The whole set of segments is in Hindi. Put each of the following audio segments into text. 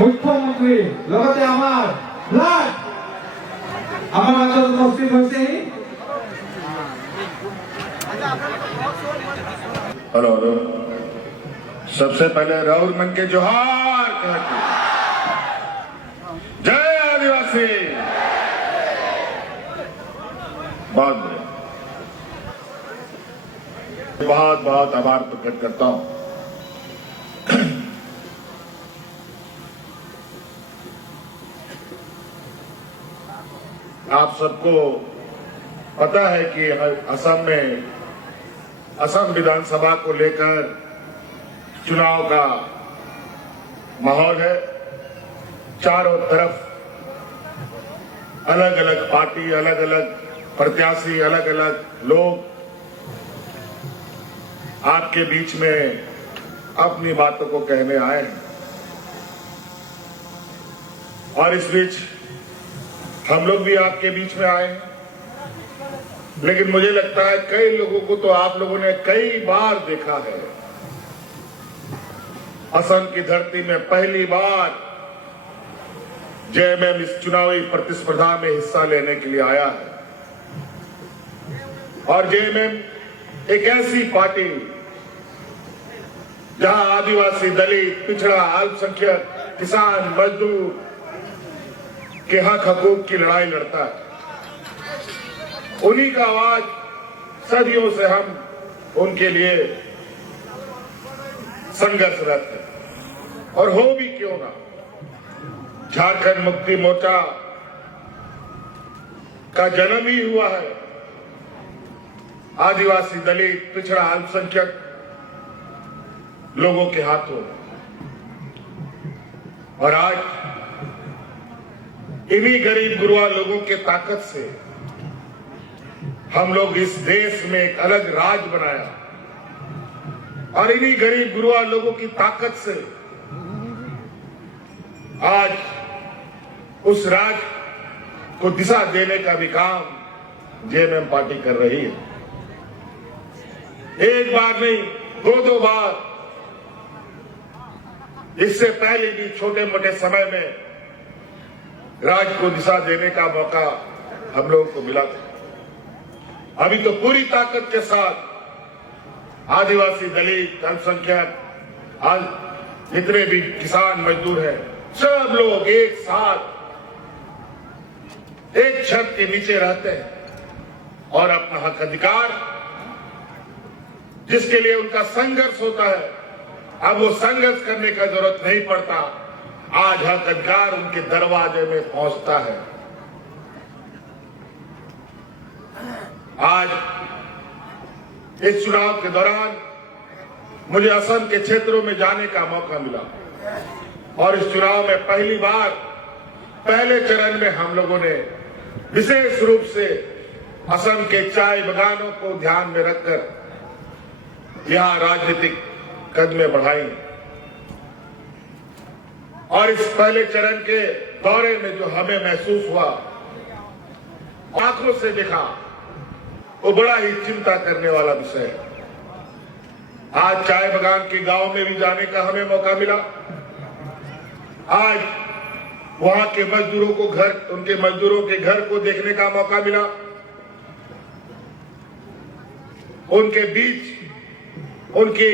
মুখ্যমন্ত্রী লগতে আমার লাট আমার মাজত উপস্থিত হৈছে। हेलो हेलो, सबसे पहले राहुल मन के जोहार कहते जय आदिवासी। बहुत बहुत बहुत आभार प्रकट करता हूं। आप सबको पता है कि असम में असम विधानसभा को लेकर चुनाव का माहौल है। चारों तरफ अलग अलग पार्टी, अलग अलग प्रत्याशी, अलग अलग लोग आपके बीच में अपनी बातों को कहने आए हैं और इस बीच हम लोग भी आपके बीच में आए हैं। लेकिन मुझे लगता है कई लोगों को तो आप लोगों ने कई बार देखा है। असम की धरती में पहली बार जेएमएम इस चुनावी प्रतिस्पर्धा में हिस्सा लेने के लिए आया है और जेएमएम एक ऐसी पार्टी जहां आदिवासी, दलित, पिछड़ा, अल्पसंख्यक, किसान, मजदूर के हक हकूक की लड़ाई लड़ता है। उन्हीं का आवाज सदियों से हम उनके लिए संघर्षरत है और हो भी क्यों ना। झारखंड मुक्ति मोर्चा का जन्म ही हुआ है आदिवासी, दलित, पिछड़ा, अल्पसंख्यक लोगों के हाथों और आज इन्हीं गरीब गुरुआ लोगों के ताकत से हम लोग इस देश में एक अलग राज बनाया और इन्हीं गरीब गुरुआ लोगों की ताकत से आज उस राज को दिशा देने का भी काम जेएमएम पार्टी कर रही है। एक बार नहीं, दो बार इससे पहले भी छोटे मोटे समय में राज को दिशा देने का मौका हम लोगों को मिला था। अभी तो पूरी ताकत के साथ आदिवासी, दलित, अल्पसंख्यक, जितने भी किसान, मजदूर हैं, सब लोग एक साथ एक छत के नीचे रहते हैं और अपना हक अधिकार जिसके लिए उनका संघर्ष होता है, अब वो संघर्ष करने का जरूरत नहीं पड़ता। आज हक अधिकार उनके दरवाजे में पहुंचता है। आज इस चुनाव के दौरान मुझे असम के क्षेत्रों में जाने का मौका मिला और इस चुनाव में पहली बार पहले चरण में हम लोगों ने विशेष रूप से असम के चाय बागानों को ध्यान में रखकर यहां राजनीतिक कदमें बढ़ाई और इस पहले चरण के दौरे में जो हमें महसूस हुआ, आंखों से देखा, वो बड़ा ही चिंता करने वाला विषय है। आज चाय बागान के गांव में भी जाने का हमें मौका मिला। आज वहां के मजदूरों को उनके मजदूरों के घर को देखने का मौका मिला। उनके बीच उनकी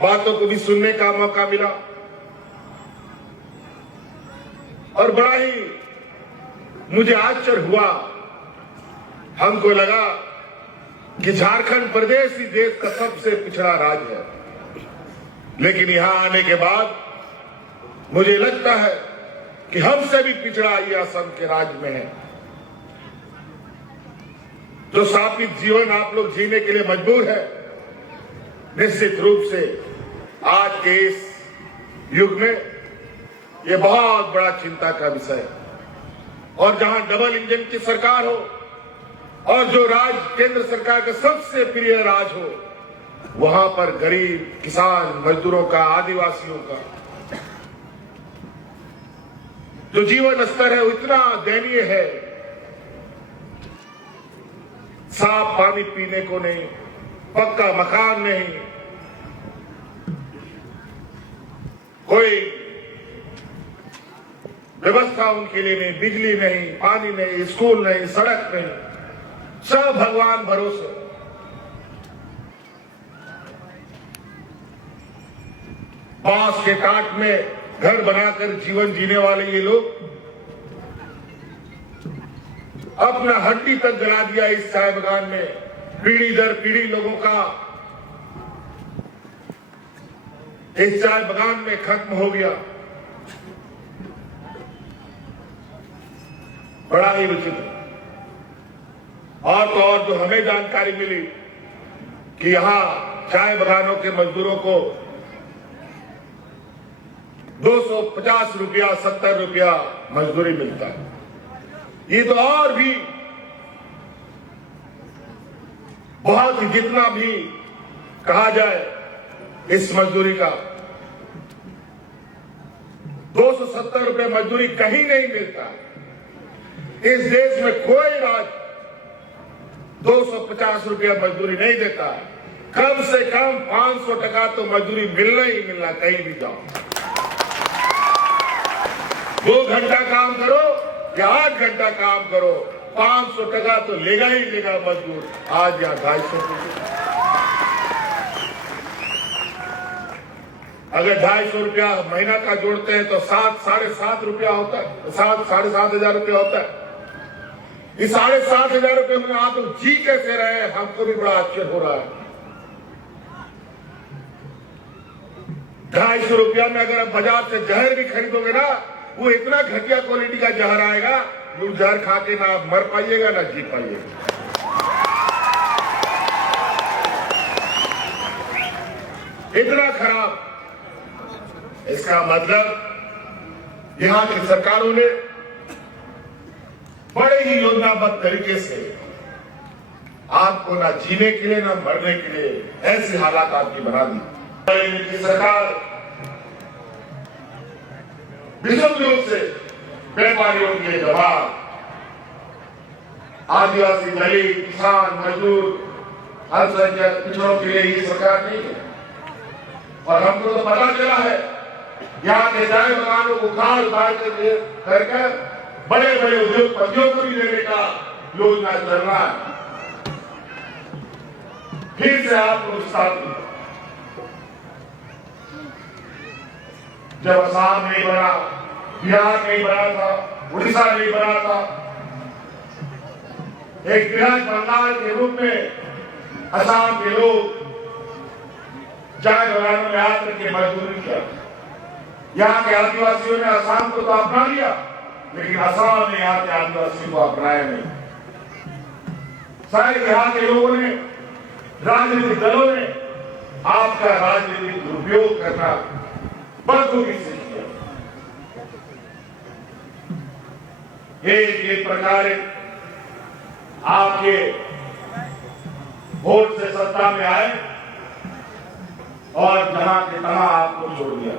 बातों को भी सुनने का मौका मिला और बड़ा ही मुझे आश्चर्य हुआ। हमको लगा कि झारखंड प्रदेश ही देश का सबसे पिछड़ा राज्य है, लेकिन यहां आने के बाद मुझे लगता है कि हमसे भी पिछड़ा ये असम के राज्य में है। जो शापित जीवन आप लोग जीने के लिए मजबूर है, निश्चित रूप से आज के इस युग में ये बहुत बड़ा चिंता का विषय है। और जहां डबल इंजन की सरकार हो और जो राज केंद्र सरकार का सबसे प्रिय राज हो, वहां पर गरीब किसान मजदूरों का, आदिवासियों का जो जीवन स्तर है वो इतना दयनीय है। साफ पानी पीने को नहीं, पक्का मकान नहीं, कोई व्यवस्था उनके लिए नहीं, बिजली नहीं, पानी नहीं, स्कूल नहीं, सड़क नहीं, सब भगवान भरोसे। बांस के काट में घर बनाकर जीवन जीने वाले ये लोग अपना हड्डी तक जला दिया इस चाय बागान में। पीढ़ी दर पीढ़ी लोगों का इस चाय बागान में खत्म हो गया। बड़ा ही विचित्र। और तो और जो हमें जानकारी मिली कि यहां चाय बागानों के मजदूरों को 250 रुपया, 70 रुपया मजदूरी मिलता है। ये तो और भी बहुत ही, जितना भी कहा जाए इस मजदूरी का, 270 रुपये मजदूरी कहीं नहीं मिलता। इस देश में कोई राज्य 250 रुपया मजदूरी नहीं देता। कम से कम 500 टका तो मजदूरी मिलना ही मिलना, कहीं भी जाओ। 2 घंटा काम करो या 8 घंटा काम करो, 500 टका तो लेगा ही लेगा मजदूर, आज या 250 अगर 250 रुपया महीना का जोड़ते हैं तो 7-7.5 रुपया होता है, 7-7.5 रुपया होता है। इस 7.5 रुपये में आप तो जी कैसे रहे, हमको भी बड़ा आश्चर्य हो रहा है। 250 रुपया में अगर आप बाजार से जहर भी खरीदोगे ना, वो इतना घटिया क्वालिटी का जहर आएगा, लोग जहर खा के ना मर पाइएगा ना जी पाइएगा। इतना खराब। इसका मतलब यहां की सरकारों ने बड़े ही योजनाबद्ध तरीके से आपको ना जीने के लिए ना मरने के लिए ऐसी हालात आपकी बना दी। सरकार विशुद्ध रूप से व्यापारियों के लिए जवाब, आदिवासी, दलित, किसान, मजदूर, अल्पसंख्यक पिछड़ों के लिए ये सरकार नहीं है। और हमको तो पता चला है यहाँ के चाय बागानों को खाल उतार करके बड़े बड़े उद्योगपतियों को भी देने का योजना चल रहा है। फिर से आपको विस्तार जब असम नहीं बना, बिहार नहीं बना था, उड़ीसा नहीं बना था, एक बृहद बंगाल के रूप में असम के लोग चाय बागानों में आकर के मजदूरी किया। यहाँ के आदिवासियों ने असम को तो अपना लिया, लेकिन असम ने यहाँ के आदिवासियों को अपनाया नहीं। शायद यहाँ के लोगों ने, राजनीतिक दलों ने आपका राजनीतिक दुरुपयोग करना बखूबी से किया। एक प्रकार आपके वोट से सत्ता में आए और जहां के तहां आपको छोड़ दिया।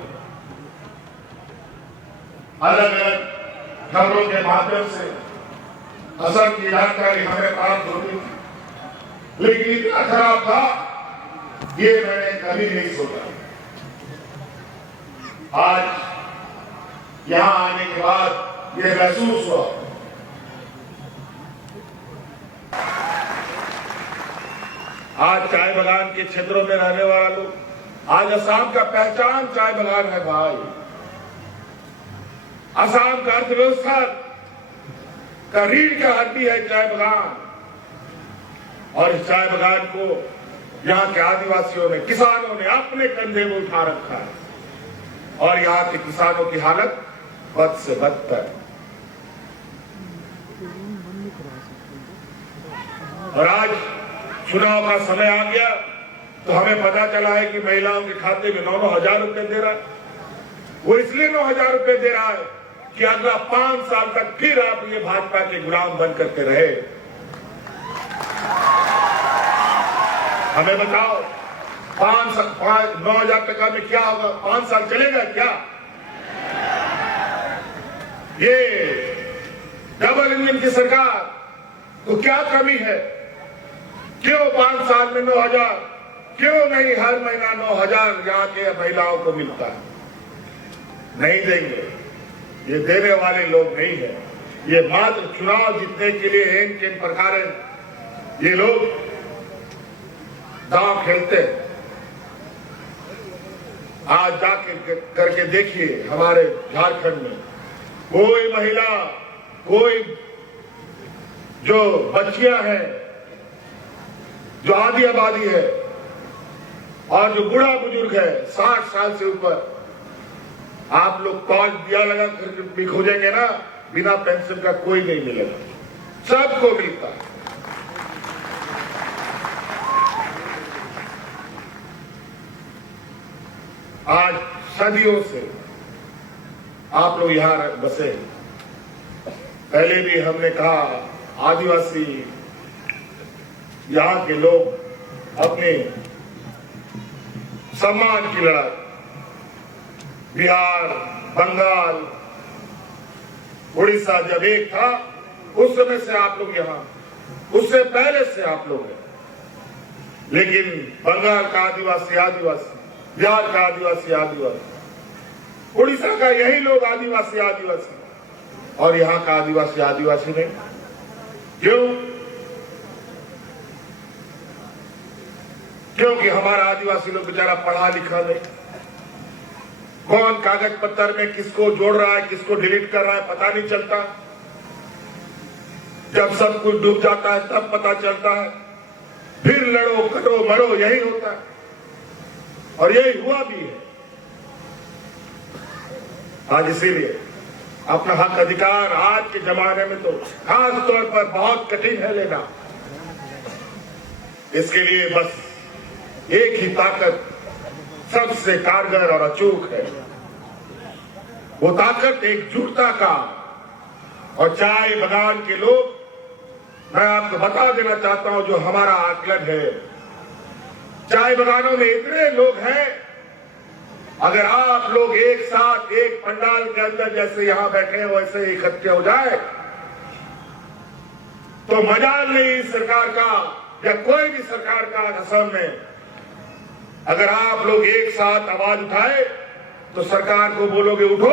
अलग अलग खबरों के माध्यम से असम की जानकारी हमें प्राप्त होती थी, लेकिन इतना खराब था ये मैंने कभी नहीं सोचा। आज यहां आने के बाद ये महसूस हुआ। आज चाय बागान के क्षेत्रों में रहने वाला लोग, आज असम का पहचान चाय बागान है भाई। असम का अर्थव्यवस्था का रीढ़ का हड्डी है चाय बागान। और इस चाय बागान को यहाँ के आदिवासियों ने, किसानों ने अपने कंधे में उठा रखा है। और यहाँ के किसानों की हालत बद से बदतर। और आज चुनाव का समय आ गया तो हमें पता चला है कि महिलाओं के खाते में 9-9 हजार रुपए दे रहा है। वो इसलिए 9 हजार रुपए दे रहा है कि अगला 5 साल तक फिर आप ये भाजपा के गुलाम बन करके रहे। हमें बताओ, 9,000 टका में क्या होगा? 5 साल चलेगा क्या? ये डबल इंजन की सरकार को क्या कमी है? क्यों 5 साल में 9,000? क्यों नहीं हर महीना 9,000 यहाँ के महिलाओं को मिलता है? नहीं देंगे, ये देने वाले लोग नहीं है। ये मात्र चुनाव जीतने के लिए इन किन प्रकार ये लोग दांव खेलते हैं। आज जाके करके देखिए हमारे झारखंड में कोई महिला, कोई जो बच्चियां हैं, जो आधी आबादी है और जो बूढ़ा बुजुर्ग है 60 साल से ऊपर, आप लोग 5 दिया लगा करके भी खोजेंगे ना, बिना पेंशन का कोई नहीं मिलेगा, सबको मिलता है। आज सदियों से आप लोग यहां बसे। पहले भी हमने कहा आदिवासी यहां के लोग अपने सम्मान की लड़ाई बिहार, बंगाल, उड़ीसा जब एक था उस समय से आप लोग यहां, उससे पहले से आप लोग हैं। लेकिन बंगाल का आदिवासी आदिवासी, बिहार का आदिवासी आदिवासी, उड़ीसा का यही लोग आदिवासी आदिवासी, और यहां का आदिवासी आदिवासी नहीं। क्यों? क्योंकि हमारा आदिवासी लोग बेचारा पढ़ा लिखा नहीं। कौन कागज पत्तर में किसको जोड़ रहा है, किसको डिलीट कर रहा है, पता नहीं चलता। जब सब कुछ डूब जाता है तब पता चलता है। फिर लड़ो करो मरो, यही होता है और यही हुआ भी है। आज इसीलिए अपना हक अधिकार आज के जमाने में तो खास तौर पर बहुत कठिन है लेना। इसके लिए बस एक ही ताकत सबसे कारगर और अचूक है, वो ताकत एकजुटता का। और चाय बगान के लोग, मैं आपको बता देना चाहता हूं जो हमारा आकलन है, चाय बगानों में इतने लोग हैं, अगर आप लोग एक साथ एक पंडाल के अंदर जैसे यहां बैठे हैं वैसे इकट्ठे हो जाए तो मजाल नहीं सरकार का या कोई भी सरकार का असम में। अगर आप लोग एक साथ आवाज उठाए तो सरकार को बोलोगे उठो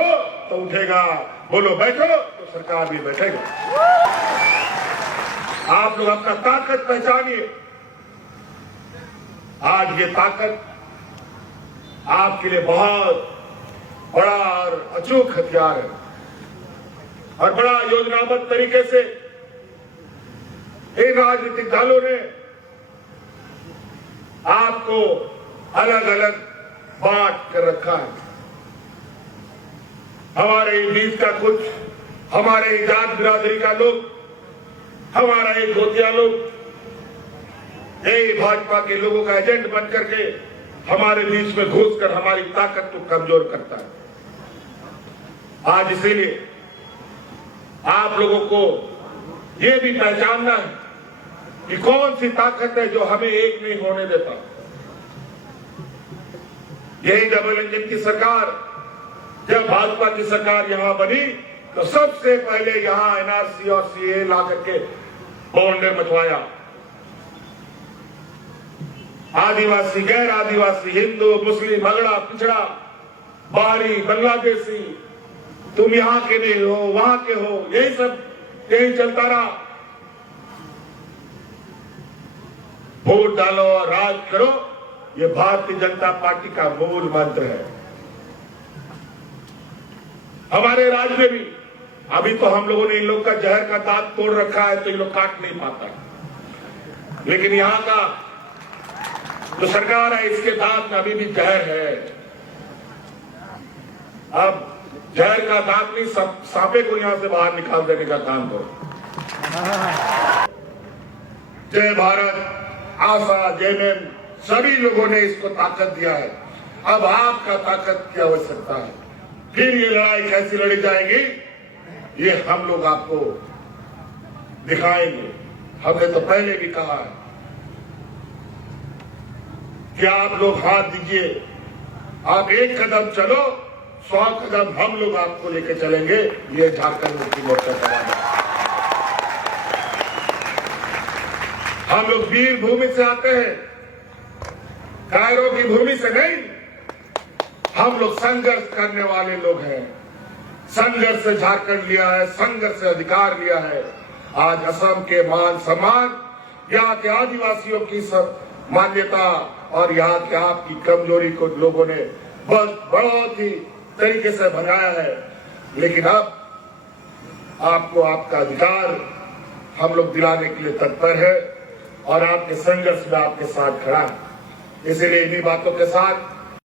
तो उठेगा, बोलो बैठो तो सरकार भी बैठेगा। आप लोग अपना ताकत पहचानिए। आज ये ताकत आपके लिए बहुत बड़ा और अचूक हथियार है और बड़ा योजनाबद्ध तरीके से इन राजनीतिक दलों ने आपको अलग अलग बांट कर रखा है। हमारे बीच का कुछ, हमारे जात बिरादरी का लोग, हमारा एक गोतिया लोग, यही भाजपा के लोगों का एजेंट बन करके हमारे बीच में घुसकर हमारी ताकत को कमजोर करता है। आज इसीलिए आप लोगों को यह भी पहचानना है कि कौन सी ताकत है जो हमें एक नहीं होने देता। यही डबल इंजन की सरकार, जब भाजपा की सरकार यहां बनी तो सबसे पहले यहां एनआरसी और सीए ला करके बौंडे मचवाया। आदिवासी, गैर आदिवासी, हिंदू, मुस्लिम, अगड़ा, पिछड़ा, बाहरी, बांग्लादेशी, तुम यहां के नहीं हो, वहां के हो, यही सब यही चलता रहा। वोट डालो और राज करो, ये भारतीय जनता पार्टी का मूल मंत्र है। हमारे राज्य में भी अभी तो हम लोगों ने इन लोग का जहर का दांत तोड़ रखा है तो ये लोग काट नहीं पाता, लेकिन यहां का जो सरकार है इसके दांत में अभी भी जहर है। अब जहर का दांत नहीं, सांपे को यहां से बाहर निकाल देने का काम करो। जय भारत, आशा, जेएमएम सभी लोगों ने इसको ताकत दिया है। अब आपका ताकत की आवश्यकता है। फिर ये लड़ाई कैसी लड़ी जाएगी ये हम लोग आपको दिखाएंगे। हमने तो पहले भी कहा है कि आप लोग हाथ दीजिए, आप एक कदम चलो, 100 कदम हम लोग आपको लेके चलेंगे। ये झारखंड मुक्ति मोर्चा का वादा है। हम लोग वीर भूमि से आते हैं, कायरों की भूमि से नहीं। हम लोग संघर्ष करने वाले लोग हैं। संघर्ष से झारखंड लिया है, संघर्ष से अधिकार लिया है। आज असम के मान सम्मान, यहाँ के आदिवासियों की मान्यता और यहाँ के आपकी कमजोरी को लोगों ने बहुत ही तरीके से भगाया है। लेकिन अब आपको आपका अधिकार हम लोग दिलाने के लिए तत्पर है और आपके संघर्ष में आपके साथ खड़ा है। इसलिए इन्हीं बातों के साथ